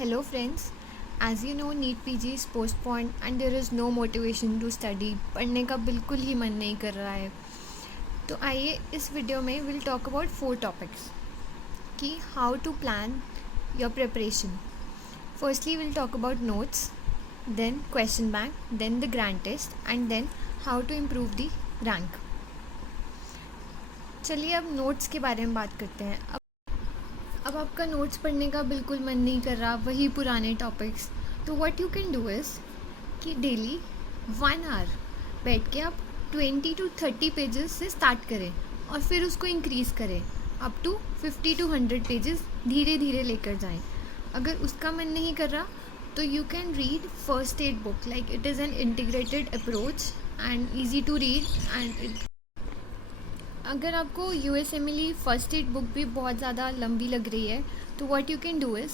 Hello friends, as you know NEET PG is postponed and there is no motivation to study. पढ़ने का बिल्कुल ही मन नहीं कर रहा है. तो आइए इस वीडियो में we'll talk about 4 topics कि how to plan your preparation. Firstly we'll talk about notes, then question bank, then the grand test and then how to improve the rank. चलिए अब नोट्स के बारे में बात करते हैं. अब आपका नोट्स पढ़ने का बिल्कुल मन नहीं कर रहा, वही पुराने टॉपिक्स, तो what you can do is कि डेली 1 आवर बैठ के आप 20 to 30 पेजेस से स्टार्ट करें और फिर उसको इंक्रीज़ करें अप टू 50 to 100 पेजेस, धीरे धीरे लेकर जाएं. अगर उसका मन नहीं कर रहा तो you can read first aid book, like it is an integrated approach and easy to read and अगर आपको यूएसएमएल फर्स्ट एड बुक भी बहुत ज़्यादा लंबी लग रही है तो what you can do is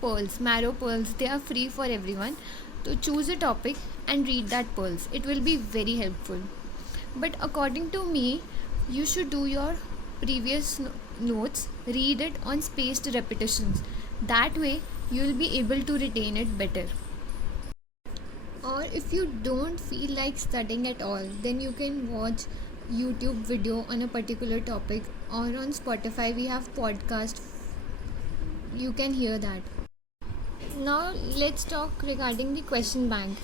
pearls, marrow pearls, they are free for everyone. So choose a topic and read that pearls. It will be very helpful. But according to me, you should do your previous notes, read it on spaced repetitions. That way you will be able to retain it better. Or if you don't feel like studying at all, then you can watch YouTube video on a particular topic, or on Spotify we have podcast, you can hear that. Now let's talk regarding the question bank.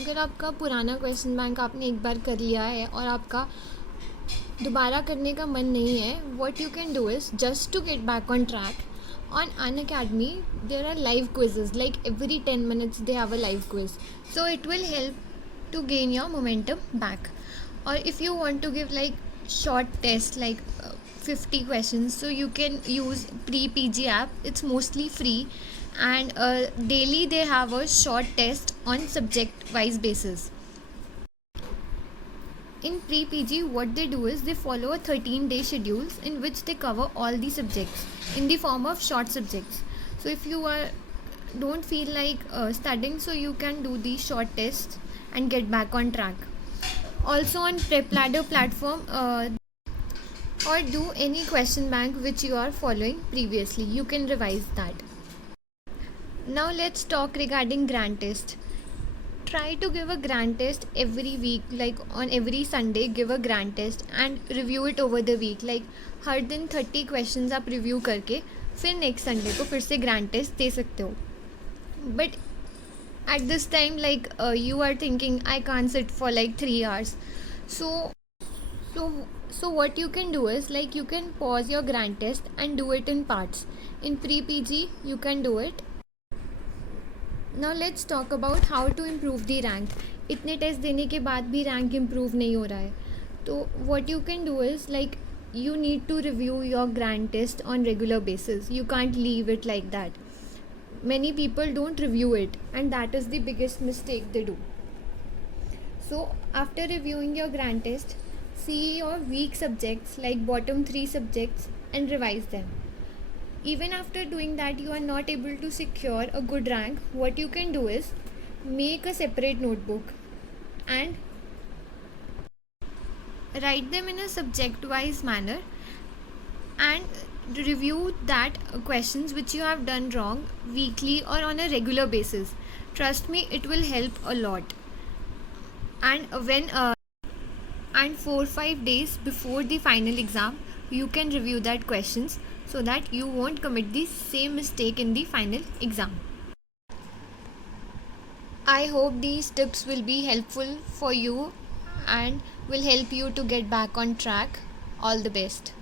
अगर आपका पुराना question bank आपने एक बार कर लिया है और आपका दोबारा करने का मन नहीं है, what you can do is just to get back on track, on Unacademy there are live quizzes, like every 10 minutes they have a live quiz, so it will help to gain your momentum back. Or if you want to give like short test like 50 questions, so you can use pre-PG app, it's mostly free, and daily they have a short test on subject wise basis. In pre-PG what they do is they follow a 13-day schedules in which they cover all the subjects in the form of short subjects. So if you don't feel like studying, so you can do the short tests and get back on track. Also on PrepLadder platform, or do any question bank which you are following previously, you can revise that. Now let's talk regarding grand test. Try to give a grand test every week, like on every Sunday give a grand test and review it over the week. Like हर दिन 30 questions आप review करके फिर next Sunday को फिर से grand test दे सकते हो. But at this time, like you are thinking I can't sit for like 3 hours, so what you can do is like you can pause your grand test and do it in parts. In pre-PG you can do it. Now let's talk about how to improve the rank. इतने test देने के बाद भी rank improve नहीं हो रहा है, तो what you can do is like you need to review your grand test on regular basis. You can't leave it like that. Many people don't review it and that is the biggest mistake they do. So after reviewing your grand test, see your weak subjects like bottom 3 subjects and revise them. Even after doing that you are not able to secure a good rank, what you can do is make a separate notebook and write them in a subject wise manner and review that questions which you have done wrong weekly or on a regular basis. Trust me, it will help a lot. And when and 4-5 days before the final exam you can review that questions so that you won't commit the same mistake in the final exam. I hope these tips will be helpful for you and will help you to get back on track. All the best.